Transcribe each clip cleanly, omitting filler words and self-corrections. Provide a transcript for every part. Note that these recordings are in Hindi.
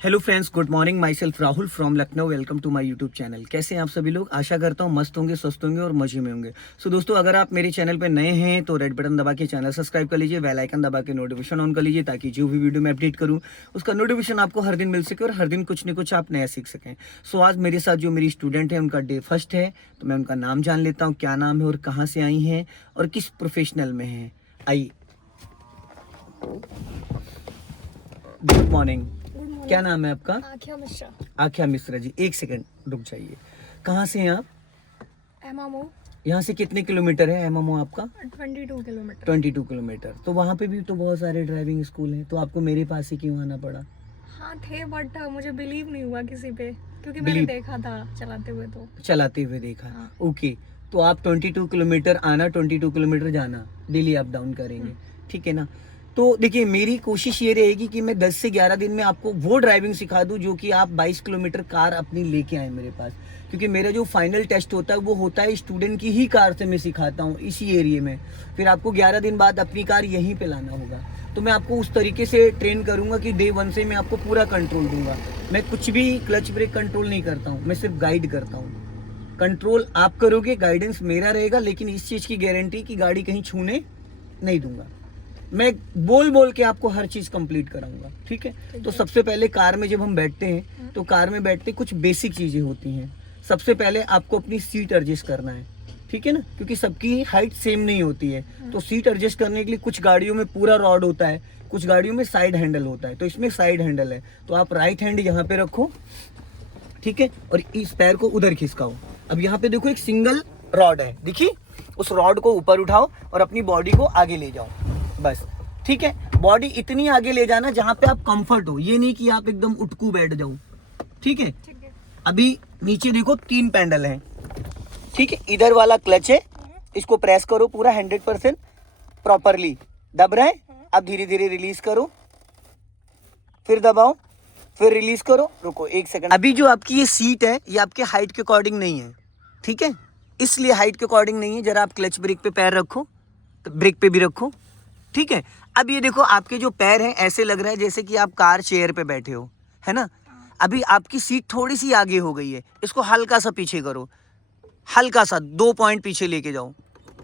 Hello friends, good morning. Myself Rahul from Lucknow. Welcome to my YouTube channel. कैसे हैं आप सभी लोग? आशा करता हूँ मस्त होंगे, स्वस्थ होंगे और मजे में होंगे। सो दोस्तों, अगर आप मेरे चैनल पे नए हैं तो रेड बटन दबा के चैनल सब्सक्राइब कर लीजिए, बेल आइकन दबा के नोटिफिकेशन ऑन कर लीजिए, ताकि जो भी वीडियो मैं अपडेट करूँ उसका नोटिफिकेशन आपको हर दिन मिल सके और हर दिन कुछ न कुछ आप नया सीख सकें। सो आज मेरे साथ जो मेरी स्टूडेंट है उनका डे फर्स्ट है, तो मैं उनका नाम जान लेता हूँ। क्या नाम है और कहाँ से आई हैं और किस प्रोफेशनल में हैं। आइए। Good morning. क्या नाम है आपका? आख्या मिश्रा। आख्या मिश्रा जी। एक सेकंड रुक जाइए। कहाँ से हैं आप? एमएमओ। यहाँ से कितने किलोमीटर है एमएमओ आपका? 22 किलोमीटर। 22 किलोमीटर। तो वहाँ पे भी तो बहुत सारे ड्राइविंग स्कूल हैं, तो आपको मेरे पास ही क्यों आना पड़ा? हाँ थे, बट मुझे बिलीव नहीं हुआ किसी पे, क्योंकि मैंने Believe- देखा था चलाते हुए। तो चलाते हुए देखा। हाँ। ओके। तो आप 22 किलोमीटर आना, 22 किलोमीटर जाना डेली अप डाउन करेंगे, ठीक है ना? तो देखिए, मेरी कोशिश ये रहेगी कि मैं 10 से 11 दिन में आपको वो ड्राइविंग सिखा दूं जो कि आप 22 किलोमीटर कार अपनी लेके आए मेरे पास। क्योंकि मेरा जो फाइनल टेस्ट होता है वो होता है स्टूडेंट की ही कार से मैं सिखाता हूँ इसी एरिया में। फिर आपको 11 दिन बाद अपनी कार यहीं पे लाना होगा। तो मैं आपको उस तरीके से ट्रेन करूँगा कि डे 1 से मैं आपको पूरा कंट्रोल दूंगा। मैं कुछ भी क्लच ब्रेक कंट्रोल नहीं करता हूँ, मैं सिर्फ गाइड करता हूँ। कंट्रोल आप करोगे, गाइडेंस मेरा रहेगा, लेकिन इस चीज़ की गारंटी कि गाड़ी कहीं छूने नहीं दूंगा। मैं बोल बोल के आपको हर चीज़ कंप्लीट कराऊंगा, ठीक है? तो सबसे पहले कार में जब हम बैठते हैं तो कार में बैठते कुछ बेसिक चीज़ें होती हैं। सबसे पहले आपको अपनी सीट एडजस्ट करना है, ठीक है ना? क्योंकि सबकी हाइट सेम नहीं होती है। तो सीट एडजस्ट करने के लिए कुछ गाड़ियों में पूरा रॉड होता है, कुछ गाड़ियों में साइड हैंडल होता है। तो इसमें साइड हैंडल है, तो आप राइट हैंड यहाँ पे रखो, ठीक है? और इस पैर को उधर खिसकाओ। अब यहाँ पे देखो एक सिंगल रॉड है, देखिए? उस रॉड को ऊपर उठाओ और अपनी बॉडी को आगे ले जाओ, बस, ठीक है? बॉडी इतनी आगे ले जाना जहाँ पे आप कंफर्ट हो, ये नहीं कि आप एकदम उठकू बैठ जाओ, ठीक है? ठीक है। अभी नीचे देखो 3 पैडल हैं, ठीक है? इधर वाला क्लच है, इसको प्रेस करो पूरा 100% प्रॉपरली। दब रहा है, अब धीरे धीरे रिलीज करो, फिर दबाओ, फिर रिलीज करो। रुको 1 सेकंड। अभी जो आपकी ये सीट है ये आपके हाइट के अकॉर्डिंग नहीं है, ठीक है? इसलिए हाइट के अकॉर्डिंग नहीं है। जरा आप क्लच ब्रेक पे पैर रखो, तो ब्रेक पे भी रखो, ठीक है? अब ये देखो, आपके जो पैर हैं ऐसे लग रहा है जैसे कि आप कार चेयर पे बैठे हो, है ना? अभी आपकी सीट थोड़ी सी आगे हो गई है, इसको हल्का सा पीछे करो, हल्का सा 2 पॉइंट पीछे लेके जाओ,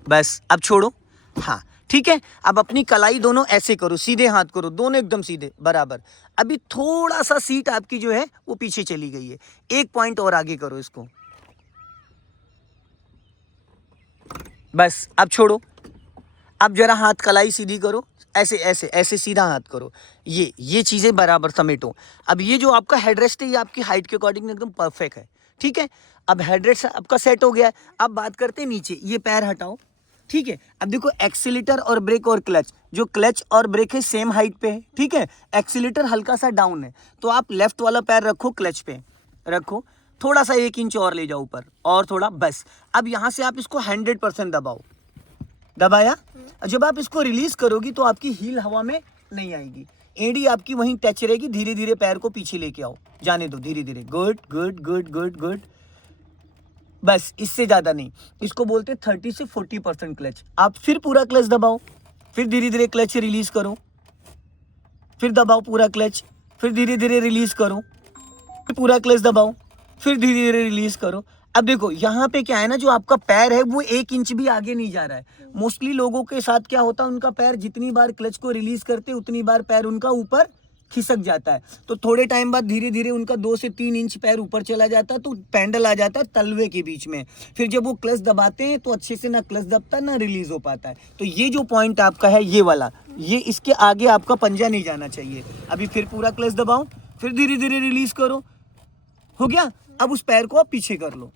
बस। अब छोड़ो, हाँ, ठीक है? अब अपनी कलाई दोनों ऐसे करो, सीधे हाथ करो, दोनों एकदम सीधे बराबर। अभी थोड़ा सा सीट आपकी जो है वो पीछे चली गई है, 1 पॉइंट और आगे करो इसको, बस। अब छोड़ो। अब जरा हाथ कलाई सीधी करो, ऐसे ऐसे ऐसे सीधा हाथ करो, ये चीज़ें बराबर समेटो। अब ये जो आपका हेडरेस्ट है ये आपकी हाइट के अकॉर्डिंग एकदम परफेक्ट है, ठीक है? अब हेडरेस्ट आपका सेट हो गया है। अब बात करते हैं नीचे, ये पैर हटाओ, ठीक है? अब देखो, एक्सीलेटर और ब्रेक और क्लच, जो क्लच और ब्रेक है सेम हाइट पे है, ठीक है? एक्सीलेटर हल्का सा डाउन है, तो आप लेफ्ट वाला पैर रखो, क्लच पे रखो, थोड़ा सा 1 इंच और ले जाओ ऊपर, और थोड़ा, बस। अब यहाँ से आप इसको 100% दबाओ, दबाया। जब आप इसको रिलीज करोगी तो आपकी हील हवा में नहीं आएगी, एड़ी आपकी वहीं टच रहेगी। धीरे धीरे पैर को पीछे लेके आओ, जाने दो, धीरे धीरे। Good good good good good, बस, इससे ज्यादा नहीं। इसको बोलते 30 से 40% क्लच। आप फिर पूरा क्लच दबाओ, फिर धीरे धीरे क्लच रिलीज करो, फिर दबाओ पूरा क्लच, फिर धीरे धीरे रिलीज करो, फिर पूरा क्लच दबाओ, फिर धीरे धीरे रिलीज करो। अब देखो, यहाँ पे क्या है ना, जो आपका पैर है वो 1 इंच भी आगे नहीं जा रहा है। मोस्टली लोगों के साथ क्या होता है, उनका पैर जितनी बार क्लच को रिलीज करते उतनी बार पैर उनका ऊपर खिसक जाता है। तो थोड़े टाइम बाद धीरे धीरे उनका 2 से 3 इंच पैर ऊपर चला जाता है, तो पैडल आ जाता है तलवे के बीच में। फिर जब वो क्लच दबाते हैं तो अच्छे से ना क्लच दबता है ना रिलीज हो पाता है। तो ये जो पॉइंट आपका है ये वाला, ये इसके आगे आपका पंजा नहीं जाना चाहिए। अभी फिर पूरा क्लच दबाओ, फिर धीरे धीरे रिलीज करो, हो गया? अब उस पैर को आप पीछे कर लो।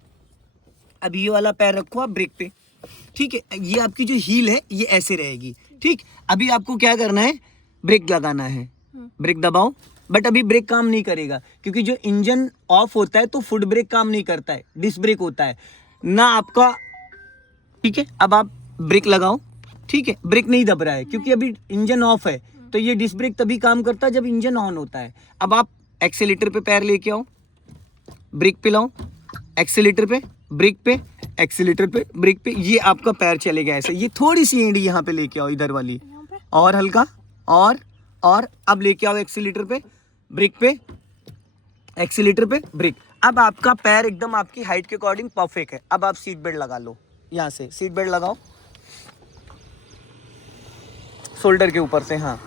अब ये वाला पैर रखो आप ब्रेक पे, ठीक है? ये आपकी जो हील है ये ऐसे रहेगी, ठीक? अभी आपको क्या करना है, ब्रेक लगाना है, ब्रेक दबाओ। बट अभी ब्रेक काम नहीं करेगा, क्योंकि जो इंजन ऑफ होता है तो फुट ब्रेक काम नहीं करता है, डिस्क ब्रेक होता है ना आपका, ठीक है? अब आप ब्रेक लगाओ, ठीक है? ब्रेक नहीं दब रहा है क्योंकि अभी इंजन ऑफ है, तो ये डिस्क ब्रेक तभी काम करता है जब इंजन ऑन होता है। अब आप एक्सीलेटर पे पैर लेके आओ, ब्रेक पे लाओ, एक्सीलेटर पे, ब्रेक पे, एक्सीलेटर पे, ब्रेक पे, ये आपका पैर चलेगा ऐसे। ये थोड़ी सी एड़ी यहाँ पे लेके आओ, इधर वाली, और हल्का, और अब लेके आओ एक्सीलेटर पे, ब्रेक पे, एक्सीलेटर पे ब्रेक। अब आपका पैर एकदम आपकी हाइट के अकॉर्डिंग परफेक्ट है। अब आप सीट बेल्ट लगा लो, यहाँ से सीट बेल्ट लगाओ शोल्डर के ऊपर से। हाँ,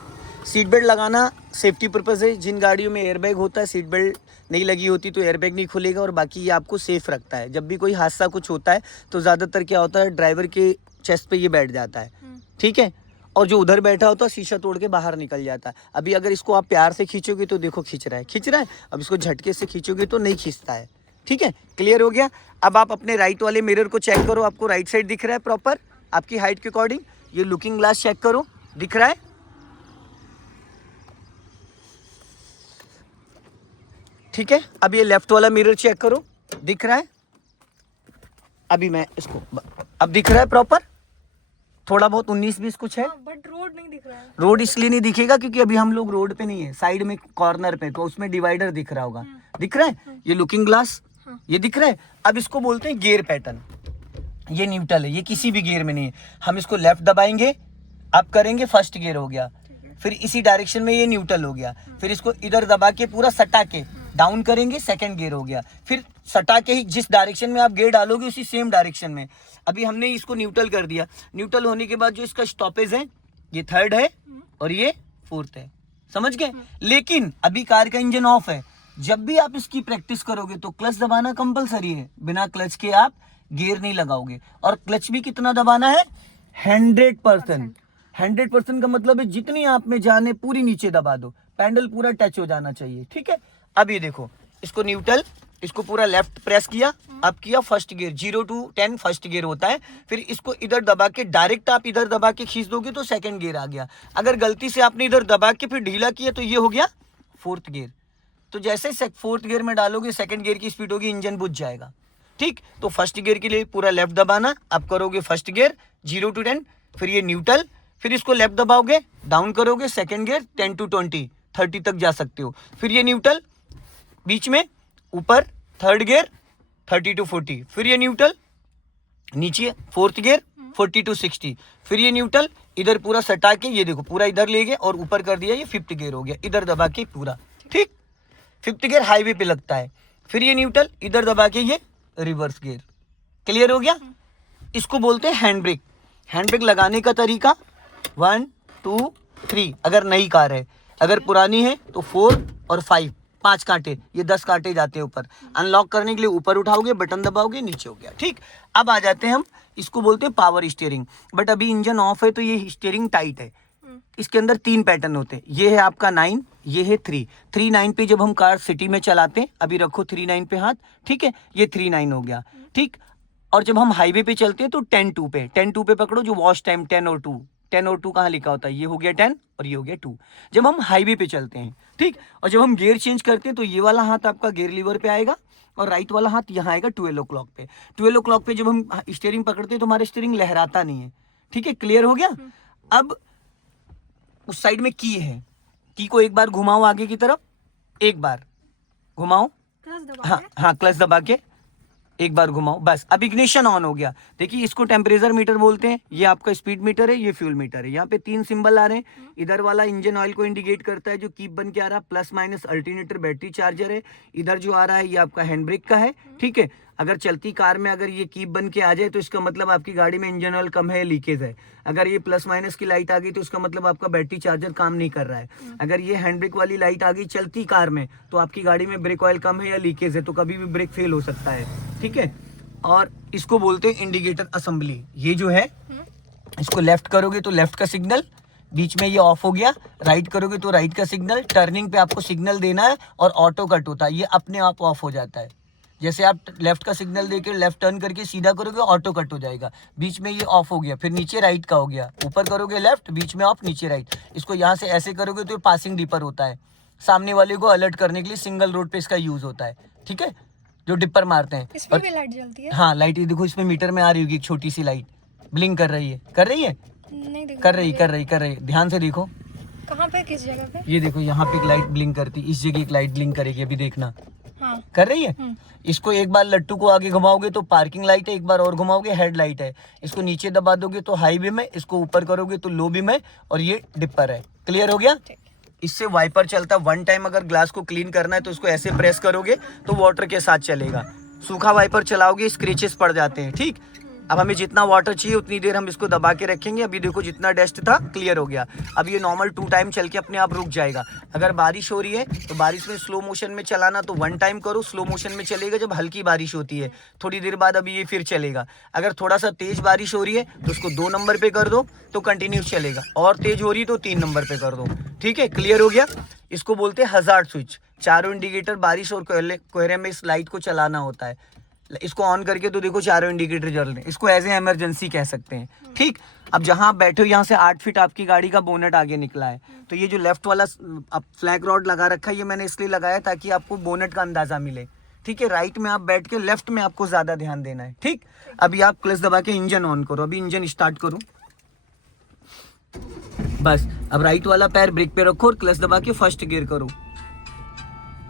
सीट बेल्ट लगाना सेफ्टी पर्पज़ है। जिन गाड़ियों में एयरबैग होता है, सीट बेल्ट नहीं लगी होती तो एयरबैग नहीं खुलेगा, और बाकी ये आपको सेफ रखता है। जब भी कोई हादसा कुछ होता है तो ज़्यादातर क्या होता है, ड्राइवर के चेस्ट पे ये बैठ जाता है, ठीक है, और जो उधर बैठा होता है शीशा तोड़ के बाहर निकल जाता है। अभी अगर इसको आप प्यार से खींचोगे तो देखो खींच रहा है। अब इसको झटके से खींचोगे तो नहीं खींचता है, ठीक है, क्लियर हो गया। अब आप अपने राइट वाले मिरर को चेक करो, आपको राइट साइड दिख रहा है प्रॉपर आपकी हाइट के अकॉर्डिंग। ये लुकिंग ग्लास चेक करो, दिख रहा है, ठीक है। अब ये लेफ्ट वाला मिरर चेक करो, दिख रहा है। अभी मैं इसको, अब दिख रहा है प्रॉपर, थोड़ा बहुत 19-20 कुछ है, बट रोड नहीं दिख रहा है। रोड इसलिए नहीं दिखेगा क्योंकि अभी हम लोग रोड पे नहीं है, साइड में कॉर्नर पे, तो उसमें डिवाइडर दिख रहा होगा, दिख रहा है। ये लुकिंग ग्लास, ये दिख रहा है। अब इसको बोलते हैं गियर पैटर्न। ये न्यूट्रल है, ये किसी भी गियर में नहीं है। हम इसको लेफ्ट दबाएंगे, अब करेंगे फर्स्ट गियर हो गया, फिर इसी डायरेक्शन में ये न्यूट्रल हो गया, फिर इसको इधर दबा के पूरा सटा के डाउन करेंगे, सेकंड गियर हो गया, फिर सटा के ही जिस डायरेक्शन में आप गियर डालोगे उसी सेम डायरेक्शन में। अभी हमने इसको न्यूट्रल कर दिया, न्यूट्रल होने के बाद जो इसका स्टॉपेज है ये थर्ड है और ये फोर्थ है, समझ गए। लेकिन अभी कार का इंजन ऑफ है, जब भी आप इसकी प्रैक्टिस करोगे तो क्लच दबाना कंपलसरी है, बिना क्लच के आप गियर नहीं लगाओगे। और क्लच भी कितना दबाना है, 100%। 100% का मतलब है जितनी आप में जाने पूरी नीचे दबा दो, पैडल पूरा टच हो जाना चाहिए, ठीक है। अब ये देखो, इसको न्यूट्रल, इसको पूरा लेफ्ट प्रेस किया, अब किया first gear, 0 to 10 first gear होता है। फिर इसको इधर दबा के डायरेक्ट आप इधर दबा के खींच दोगे तो सेकंड गियर आ गया। अगर गलती से आपने इधर दबा के फिर ढीला किया तो ये हो गया फोर्थ गियर। तो जैसे फोर्थ गियर में डालोगे सेकंड गियर की स्पीड होगी, इंजन बुझ जाएगा, ठीक। तो फर्स्ट गियर के लिए पूरा लेफ्ट दबाना, अब करोगे फर्स्ट गियर 0 to 10, फिर ये न्यूट्रल, फिर इसको लेफ्ट दबाओगे, डाउन करोगे सेकंड गियर 10 to 20, 30 तक जा सकते हो। फिर ये न्यूट्रल बीच में, ऊपर थर्ड गियर 30 to 40, फिर ये न्यूट्रल नीचे फोर्थ गियर 40 to 60, फिर ये न्यूट्रल इधर पूरा सटा के, ये देखो पूरा इधर ले गए और ऊपर कर दिया, ये फिफ्थ गियर हो गया, इधर दबा के पूरा, ठीक। फिफ्थ गियर हाईवे पे लगता है, फिर ये न्यूट्रल इधर दबा के ये रिवर्स गियर, क्लियर हो गया। इसको बोलते हैं हैंड ब्रेक। हैंड ब्रेक लगाने का तरीका 1 2 3, अगर नई कार है, अगर पुरानी है तो 4 और 5, 5 कांटे, ये 10 कांटे जाते हैं ऊपर। अनलॉक करने के लिए ऊपर उठाओगे, बटन दबाओगे, नीचे हो गया, ठीक। अब आ जाते हैं हम, इसको बोलते हैं पावर स्टीयरिंग। बट अभी इंजन ऑफ है तो ये स्टीयरिंग टाइट है। इसके अंदर 3 पैटर्न होते हैं, ये है आपका 9, ये है 3। 3-9 पे जब हम कार सिटी में चलाते हैं, अभी रखो 3-9 पे हाथ, ठीक है, ये 3-9 हो गया, ठीक। और जब हम हाईवे पे चलते हैं तो 10-2 पे, 10-2 पे पकड़ो, जो वॉच टाइम 10 और 2, 10 और 2 कहाँ लिखा होता है, ये हो गया 10 और ये हो गया 2, जब हम हाईवे पे चलते हैं, ठीक। और जब हम गियर चेंज करते हैं तो ये वाला हाथ आपका गियर लीवर पे आएगा और राइट वाला हाथ यहाँ आएगा 12 o'clock पे। 12 o'clock पे जब हम स्टीयरिंग पकड़ते हैं तो हमारा स्टीयरिंग लहराता नहीं है, ठीक है, क्लियर हो गया। अब उस साइड में की है, की को एक बार घुमाओ आगे की तरफ, एक बार घुमाओ, हाँ क्लच दबा के एक बार घुमाओ, बस। अब इग्निशन ऑन हो गया। देखिए इसको टेम्परेचर मीटर बोलते हैं, ये आपका स्पीड मीटर है, ये फ्यूल मीटर है। यहाँ पे 3 सिंबल आ रहे हैं, इधर वाला इंजन ऑयल को इंडिकेट करता है जो कीप बन के आ रहा है, plus minus alternator battery charger है। इधर जो आ रहा है ये आपका हैंड ब्रेक का है, ठीक है। अगर चलती कार में अगर ये कीप बन के आ जाए तो इसका मतलब आपकी गाड़ी में इंजन ऑयल कम है, लीकेज है। अगर ये प्लस माइनस की लाइट आ गई तो इसका मतलब आपका बैटरी चार्जर काम नहीं कर रहा है। अगर ये हैंड ब्रेक वाली लाइट आ गई चलती कार में तो आपकी गाड़ी में ब्रेक ऑयल कम है या लीकेज है, तो कभी भी ब्रेक फेल हो सकता है, ठीक है। और इसको बोलते हैं इंडिकेटर असेंबली। ये जो है इसको लेफ्ट करोगे तो लेफ्ट का सिग्नल, बीच में ये ऑफ हो गया, राइट करोगे तो राइट का सिग्नल, टर्निंग पे आपको सिग्नल देना है और ऑटो कट होता है, ये अपने आप ऑफ हो जाता है। जैसे आप लेफ्ट का सिग्नल देके लेफ्ट टर्न करके सीधा करोगे ऑटो कट हो जाएगा, बीच में ये ऑफ हो गया। फिर नीचे राइट का हो गया, ऊपर करोगे लेफ्ट, बीच में ऑफ, नीचे राइट। इसको यहाँ से ऐसे करोगे तो ये पासिंग डिपर होता है, सामने वाले को अलर्ट करने के लिए सिंगल रोड पे इसका यूज होता है, ठीक है, जो डिपर मारते हैं। इसमें भी लाइट जलती है? हाँ लाइट, ये देखो इसमें मीटर में आ रही होगी एक छोटी सी लाइट, ब्लिंक कर रही है, नहीं दिख कर रही है, ध्यान से देखो। कहाँ पे, किस जगह पे? ये देखो यहाँ पे एक लाइट ब्लिंक करती, इस जगह एक लाइट ब्लिंक करेगी, अभी देखना। हाँ। कर रही है। इसको एक बार लट्टू को आगे घुमाओगे तो पार्किंग लाइट है, एक बार और घुमाओगे हेड लाइट है। इसको नीचे दबा दोगे तो हाई बीम है, इसको ऊपर करोगे तो लो बीम है, और ये डिपर है। क्लियर हो गया? इससे वाइपर चलता है। वन टाइम अगर ग्लास को क्लीन करना है तो इसको ऐसे प्रेस करोगे तो वाटर के साथ चलेगा। सूखा वाइपर चलाओगे स्क्रैचेस पड़ जाते हैं, ठीक। अब हमें जितना वाटर चाहिए उतनी देर हम इसको दबा के रखेंगे। अभी देखो जितना डस्ट था क्लियर हो गया। अब ये नॉर्मल 2 टाइम चल के अपने आप रुक जाएगा। अगर बारिश हो रही है तो बारिश में स्लो मोशन में चलाना तो 1 टाइम करो, स्लो मोशन में चलेगा जब हल्की बारिश होती है। थोड़ी देर बाद अभी ये फिर चलेगा। अगर थोड़ा सा तेज बारिश हो रही है तो उसको 2 नंबर पे कर दो तो कंटिन्यूस चलेगा, और तेज हो रही है तो 3 नंबर पे कर दो, ठीक है। क्लियर हो गया। इसको बोलते हैं हजार्ड स्विच। चारों इंडिकेटर बारिश और कोहरे में इस लाइट को चलाना होता है। इसको ऑन करके तो देखो चारों इंडिकेटर जल रहे हैं। इसको एज ए इमरजेंसी कह सकते हैं, ठीक। अब जहां आप बैठे हो यहाँ से 8 फीट आपकी गाड़ी का बोनेट आगे निकला है, तो ये जो लेफ्ट वाला अब फ्लैग रॉड लगा रखा है ये मैंने इसलिए लगाया ताकि आपको बोनेट का अंदाजा मिले, ठीक है। राइट में आप बैठ के लेफ्ट में आपको ज्यादा ध्यान देना है, ठीक। अभी आप क्लच दबा के इंजन ऑन करो। अभी इंजन स्टार्ट करो, बस। अब राइट वाला पैर ब्रेक पे रखो और क्लच दबा के फर्स्ट गियर करो।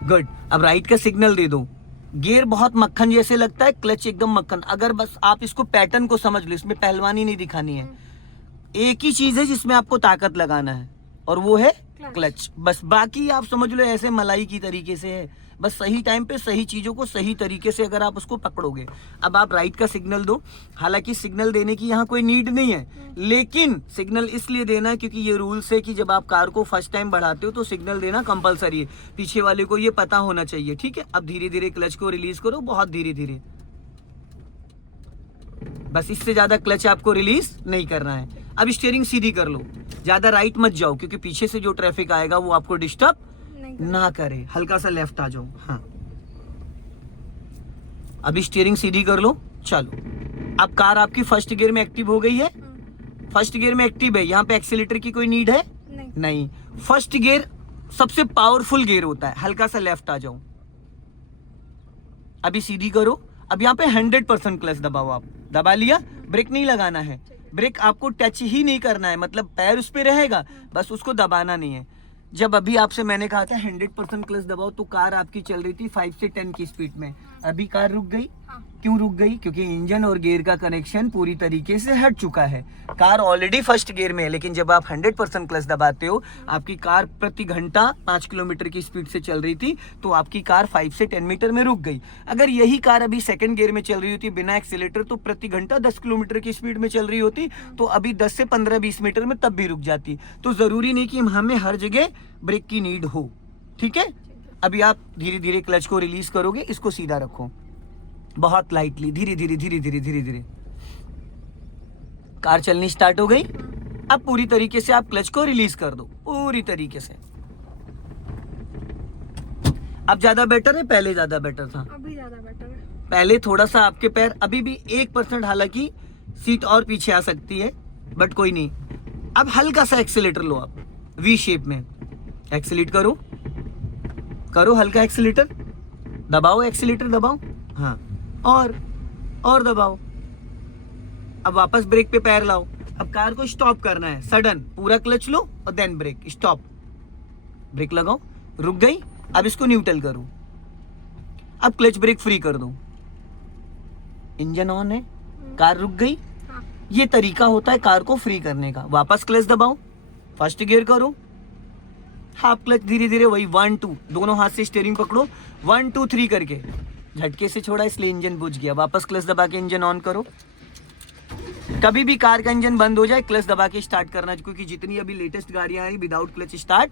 गुड। अब राइट का सिग्नल दे दो। गियर बहुत मक्खन जैसे लगता है, क्लच एकदम मक्खन। अगर बस आप इसको पैटर्न को समझ लो, इसमें पहलवानी नहीं दिखानी है। एक ही चीज है जिसमें आपको ताकत लगाना है और वो है क्लच। बस बाकी आप समझ लो ऐसे मलाई की तरीके से है। बस सही टाइम पे सही चीजों को सही तरीके से अगर आप उसको पकड़ोगे। अब आप राइट का सिग्नल दो। हालांकि सिग्नल देने की यहाँ कोई नीड नहीं है, लेकिन सिग्नल इसलिए देना है क्योंकि ये रूल्स है कि जब आप कार को फर्स्ट टाइम बढ़ाते हो तो सिग्नल देना कंपलसरी है। पीछे वाले को ये पता होना चाहिए, ठीक है। अब धीरे धीरे क्लच को रिलीज करो, बहुत धीरे धीरे। बस इससे ज्यादा क्लच आपको रिलीज नहीं करना है। अब स्टीयरिंग सीधी कर लो, ज्यादा राइट मत जाओ क्योंकि पीछे से जो ट्रैफिक आएगा वो आपको डिस्टर्ब ना करे। हल्का सा लेफ्ट आ जाओ, हाँ। अभी स्टीयरिंग सीधी कर लो, चलो। अब कार आपकी फर्स्ट गियर में एक्टिव हो गई है। फर्स्ट गियर में एक्टिव है, यहाँ पे एक्सीलेटर की कोई नीड है नहीं। फर्स्ट गियर सबसे पावरफुल गियर होता है। हल्का सा लेफ्ट आ जाओ, अभी सीधी करो। अब यहाँ पे 100% क्लच दबाओ। आप दबा लिया, ब्रेक नहीं लगाना है। ब्रेक आपको टच ही नहीं करना है, मतलब पैर उस पे रहेगा, बस उसको दबाना नहीं है। जब अभी आपसे मैंने कहा था 100% क्लच दबाओ तो कार आपकी चल रही थी 5 से 10 की स्पीड में। अभी कार रुक गई। क्यों रुक गई? क्योंकि इंजन और गियर का कनेक्शन पूरी तरीके से हट चुका है। कार ऑलरेडी फर्स्ट गियर में है, लेकिन जब आप 100% क्लच दबाते हो, आपकी कार प्रति घंटा 5 किलोमीटर की स्पीड से चल रही थी, तो आपकी कार 5 से 10 मीटर में रुक गई। अगर यही कार अभी सेकंड गियर में चल रही होती बिना एक्सीलेटर, तो प्रति घंटा 10 किलोमीटर की स्पीड में चल रही होती, तो अभी 10 से 15-20 मीटर में तब भी रुक जाती। तो जरूरी नहीं कि हमें हर जगह ब्रेक की नीड हो, ठीक है। अभी आप धीरे धीरे क्लच को रिलीज करोगे, इसको सीधा रखो, बहुत लाइटली, धीरे धीरे धीरे धीरे धीरे धीरे। कार चलनी स्टार्ट हो गई। अब पूरी तरीके से आप क्लच को रिलीज कर दो, पूरी तरीके से। अब ज्यादा बेटर है, पहले ज्यादा बेटर था? अभी ज्यादा बेटर है। पहले थोड़ा सा आपके पैर अभी भी 1%, हालांकि सीट और पीछे आ सकती है, बट कोई नहीं। अब हल्का सा एक्सीलेटर लो, आप वी शेप में एक्सीलेट करो, करो हल्का एक्सीलेटर, दबाओ, एक्सीलेटर दबाओ, हाँ, और दबाओ। अब वापस ब्रेक पे पैर लाओ। अब कार को स्टॉप करना है, सडन पूरा क्लच लो और देन ब्रेक, स्टॉप, ब्रेक लगाओ, रुक गई। अब इसको न्यूट्रल करो, अब क्लच ब्रेक फ्री कर दो, इंजन ऑन है, कार रुक गई। ये तरीका होता है कार को फ्री करने का। वापस क्लच दबाओ, फर्स्ट गियर करो, हाफ क्लच, धीरे धीरे, वही 1 2, दोनों हाथ से स्टीयरिंग पकड़ो, 1 2 3 करके। झटके से छोड़ा इसलिए इंजन बुझ गया। वापस क्लच दबा के इंजन ऑन करो। कभी भी कार का इंजन बंद हो जाए, क्लच दबा के स्टार्ट करना, क्योंकि जितनी अभी लेटेस्ट गाड़ियां आई विदाउट क्लच स्टार्ट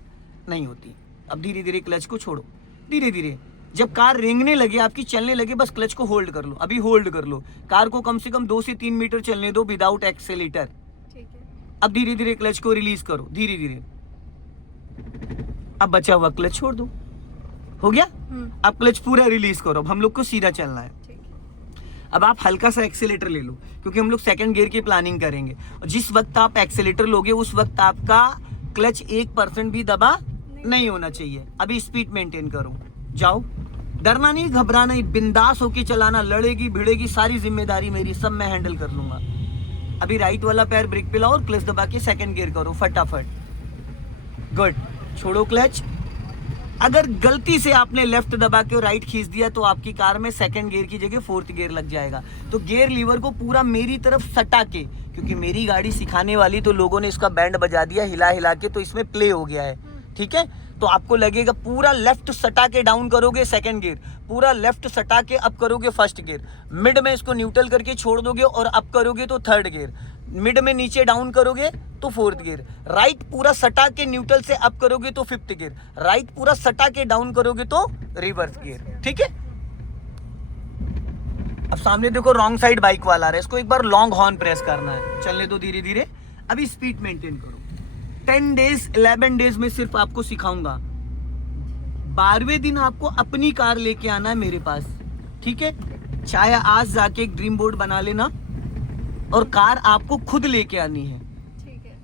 नहीं होती। अब धीरे धीरे क्लच को छोड़ो, धीरे धीरे। जब कार रेंगने लगे, आपकी चलने लगे, बस क्लच को होल्ड कर लो। अभी होल्ड कर लो, कार को कम से कम 2 से 3 मीटर चलने दो विदाउट एक्सेलेटर। अब धीरे धीरे क्लच को रिलीज करो, धीरे धीरे। अब बचा हुआ क्लच छोड़ दो, हो गया। अब क्लच पूरा रिलीज करो। अब हम लोग को सीधा चलना है। अब आप हल्का सा एक्सीलेटर ले लो, क्योंकि हम लोग सेकंड गियर की प्लानिंग करेंगे। और जिस वक्त आप एक्सीलेटर लोगे, उस वक्त आपका क्लच 1% भी दबा नहीं होना चाहिए। अभी स्पीड मेंटेन करो, जाओ, डरना नहीं, घबराना नहीं, बिंदास होके चलाना। लड़ेगी भिड़ेगी, सारी जिम्मेदारी मेरी, सब मैं हैंडल कर लूंगा। अभी राइट वाला पैर ब्रेक पे लाओ और क्लच दबा के सेकंड गियर करो फटाफट। गुड, छोड़ो क्लच। अगर गलती से आपने लेफ्ट दबा के राइट खींच दिया, तो आपकी कार में सेकंड गियर की जगह 4th गियर लग जाएगा। तो गियर लीवर को पूरा मेरी तरफ सटा के, क्योंकि मेरी गाड़ी सिखाने वाली, तो लोगों ने इसका बैंड बजा दिया हिला हिला के, तो इसमें प्ले हो गया है, ठीक है। तो आपको लगेगा पूरा लेफ्ट सटा के डाउन करोगे सेकंड गियर, पूरा लेफ्ट सटा के अप करोगे फर्स्ट गियर, मिड में इसको न्यूट्रल करके छोड़ दोगे और अप करोगे तो थर्ड गियर, मिड में नीचे डाउन करोगे तो फोर्थ गियर, राइट पूरा सटा के न्यूट्रल से अप करोगे तो फिफ्थ गियर, राइट पूरा सटा के डाउन करोगे तो रिवर्स गियर। ठीक है। अब सामने देखो रॉन्ग साइड बाइक वाला आ रहा है, इसको एक बार लॉन्ग हॉर्न प्रेस करना है, चलने दो धीरे धीरे। अभी स्पीड मेंटेन करो। 10 डेज 11 डेज में सिर्फ आपको सिखाऊंगा, 12वें दिन आपको अपनी कार लेके आना है मेरे पास। ठीक है। चाहे आज जाके एक ड्रीम बोर्ड बना लेना और कार आपको खुद लेके आनी है। ठीक है।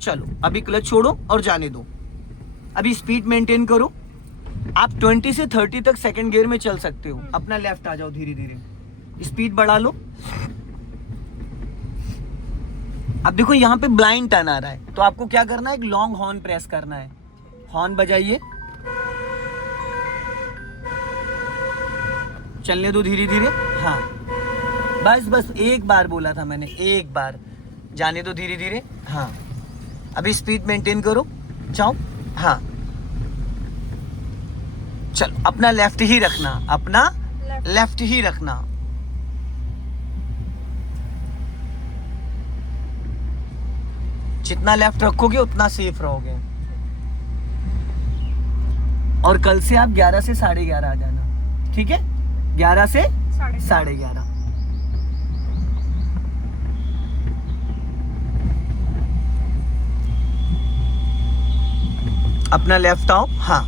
चलो अभी क्लच छोड़ो और जाने दो। अभी स्पीड मेंटेन करो। आप 20 से 30 तक सेकंड गियर में चल सकते हो। अपना लेफ्ट आ जाओ धीरे धीरे, स्पीड बढ़ा लो। अब देखो यहाँ पे ब्लाइंड टर्न आ रहा है, तो आपको क्या करना है, एक लॉन्ग हॉर्न प्रेस करना है। हॉर्न बजाइए, चलने दो धीरे धीरे। हाँ बस बस एक बार बोला था मैंने, एक बार। जाने दो धीरे धीरे। हाँ अभी स्पीड मेंटेन करो, जाओ। हाँ चलो अपना लेफ्ट ही रखना, अपना लेफ्ट ही रखना। जितना लेफ्ट रखोगे उतना सेफ रहोगे। और कल से आप 11 से 11:30 आ जाना। ठीक है। 11 से 11:30। अपना लेफ्ट आओ। हाँ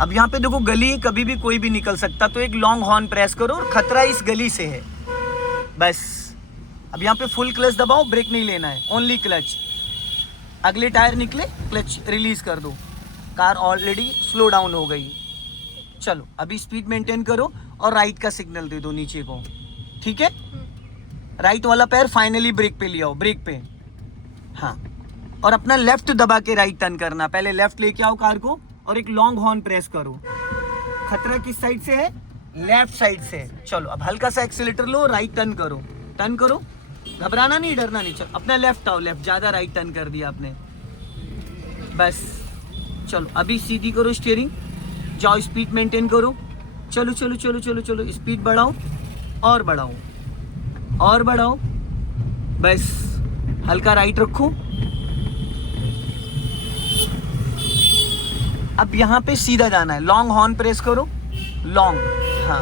अब यहाँ पे देखो गली कभी भी कोई भी निकल सकता, तो एक लॉन्ग हॉर्न प्रेस करो और खतरा इस गली से है बस। अब यहाँ पे फुल क्लच दबाओ, ब्रेक नहीं लेना है, ओनली क्लच। अगले टायर निकले, क्लच रिलीज कर दो, कार ऑलरेडी स्लो डाउन हो गई। चलो अभी स्पीड मेंटेन करो और राइट का सिग्नल दे दो नीचे को। ठीक है। राइट वाला पैर फाइनली ब्रेक पे ले आओ, ब्रेक पे। हाँ और अपना लेफ्ट दबा के राइट टर्न करना। पहले लेफ्ट लेके आओ कार को और एक लॉन्ग हॉर्न प्रेस करो। खतरा किस साइड से है, लेफ्ट साइड से। चलो अब हल्का सा एक्सीलेटर लो, राइट टर्न करो, टर्न करो, घबराना नहीं, डरना नहीं। चलो अपना लेफ्ट आओ, लेफ्ट, ज्यादा राइट टर्न कर दिया आपने बस। चलो अभी सीधी करो स्टीयरिंग, जाओ स्पीड मेंटेन करो। चलो चलो चलो चलो चलो, स्पीड बढ़ाओ और बढ़ाओ और बढ़ाओ बस। हल्का राइट रखो। अब यहाँ पे सीधा जाना है, लॉन्ग हॉर्न प्रेस करो, लॉन्ग। हाँ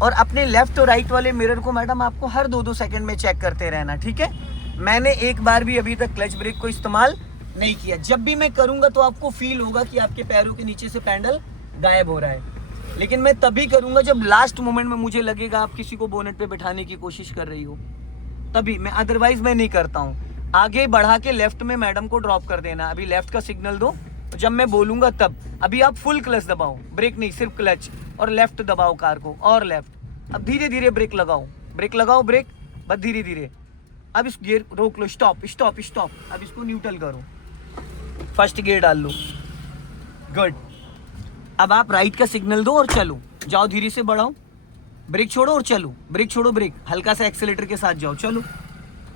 और अपने लेफ्ट और राइट वाले मिरर को मैडम आपको हर 2-2 सेकंड में चेक करते रहना। ठीक है। मैंने एक बार भी अभी तक क्लच ब्रेक को इस्तेमाल नहीं किया। जब भी मैं करूंगा तो आपको फील होगा कि आपके पैरों के नीचे से पैडल गायब हो रहा है, लेकिन मैं तभी करूंगा जब लास्ट मोमेंट में मुझे लगेगा आप किसी को बोनेट पे बिठाने की कोशिश कर रही हो, तभी मैं, अदरवाइज मैं नहीं करता हूँ। आगे बढ़ा के लेफ्ट में मैडम को ड्रॉप कर देना। अभी लेफ्ट का सिग्नल दो जब मैं बोलूंगा तब। अभी आप फुल क्लच दबाओ, ब्रेक नहीं, सिर्फ क्लच, और लेफ्ट दबाओ कार को और लेफ्ट। अब धीरे धीरे ब्रेक लगाओ, ब्रेक लगाओ, ब्रेक बस धीरे धीरे। अब इस गियर रोक लो, स्टॉप स्टॉप स्टॉप। अब इसको न्यूट्रल करो, फर्स्ट गियर डाल लो, गुड। अब आप राइट का सिग्नल दो और चलो, जाओ धीरे से बढ़ाओ, ब्रेक छोड़ो और चलो, ब्रेक छोड़ो, ब्रेक हल्का सा एक्सीलेटर के साथ जाओ, चलो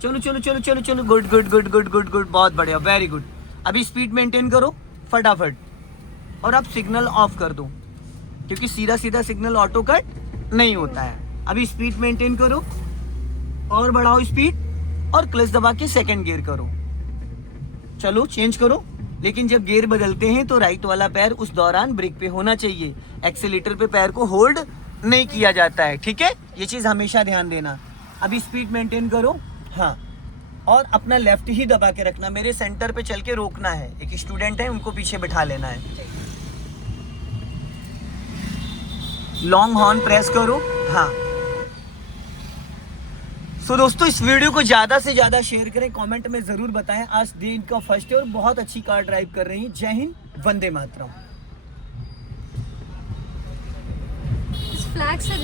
चलो चलो चलो चलो चलो, good good good good good good, बहुत बढ़िया, वेरी गुड। अभी स्पीड मेंटेन करो फटाफट और अब सिग्नल ऑफ कर दो, क्योंकि सीधा सीधा सिग्नल ऑटो कट नहीं होता है। अभी स्पीड मेंटेन करो और बढ़ाओ स्पीड और क्लच दबा के सेकंड गियर करो, चलो चेंज करो। लेकिन जब गियर बदलते हैं तो राइट वाला पैर उस दौरान ब्रेक पे होना चाहिए, एक्सीलेटर पे पैर को होल्ड नहीं किया जाता है। ठीक है, ये चीज हमेशा ध्यान देना। अभी स्पीड मेंटेन करो, हाँ, और अपना लेफ्ट ही दबा के रखना। मेरे सेंटर पे चल के रोकना है, एक स्टूडेंट है उनको पीछे बिठा लेना है। लॉन्ग हॉर्न प्रेस करो, हाँ। सो दोस्तों, इस वीडियो को ज्यादा से ज्यादा शेयर करें, कमेंट में जरूर बताएं। आज दिन का फर्स्ट है और बहुत अच्छी कार ड्राइव कर रही है। जय हिंद, वंदे मातरम। इस फ्लैग से